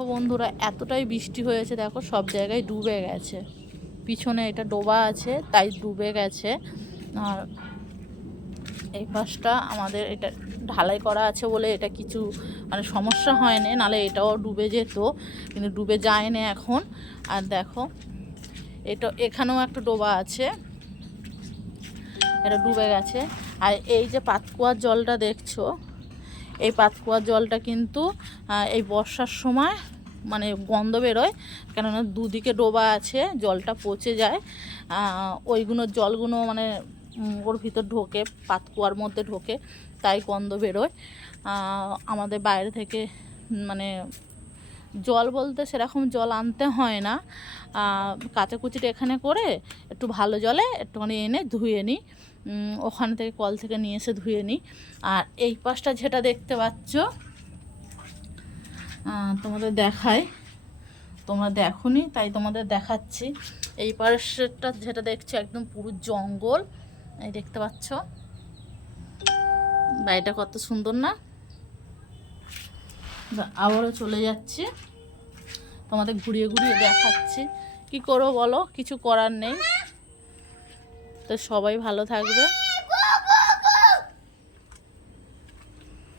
দেখো বন্ধুরা, এতটাই বৃষ্টি হয়েছে, দেখো সব জায়গায় ডুবে গেছে। পিছনে এটা ডোবা আছে, তাই ডুবে গেছে। আর এই পাশটা আমাদের এটা ঢালাই করা আছে বলে এটা কিছু মানে সমস্যা হয়নি, নালে এটাও ডুবে যেত, কিন্তু ডুবে যায় না এখন। আর দেখো, এটা, এখানেও একটা ডোবা আছে, এটা ডুবে গেছে। আর এই যে পাতকুয়ার জলটা দেখছ এই পাতকুয়ার জলটা কিন্তু এই বর্ষার সময় মানে গন্ধ বেরোয়, কেননা দুদিকে ডোবা আছে, জলটা পচে যায়। ওইগুলো জলগুলো মানে ওর ভিতর ঢোকে, পাতকুয়ার মধ্যে ঢোকে, তাই গন্ধ বেরোয়। আমাদের বাইরে থেকে মানে জল বলতে সেরকম জল আনতে হয় না। কাচাকুচিটা এখানে করে একটু ভালো জলে একটুখানি এনে ধুয়ে নিই। ওখান থেকে কল থেকে নিয়ে এসে ধুয়ে নিই। আর এই পাশটা যেটা দেখতে পাচ্ছ তোমাদের দেখায়। তোমরা দেখোনি, তাই তোমাদের দেখাচ্ছি। এই পাশেরটা যেটা দেখছ, একদম পুরো জঙ্গল। এই দেখতে পাচ্ছ? বাড়িটা কত সুন্দর না? আবারও চলে যাচ্ছি। তোমাদের ঘুরিয়ে ঘুরিয়ে দেখাচ্ছি। কি করব বলো? কিছু করার নেই। তো সবাই ভালো থাকবে।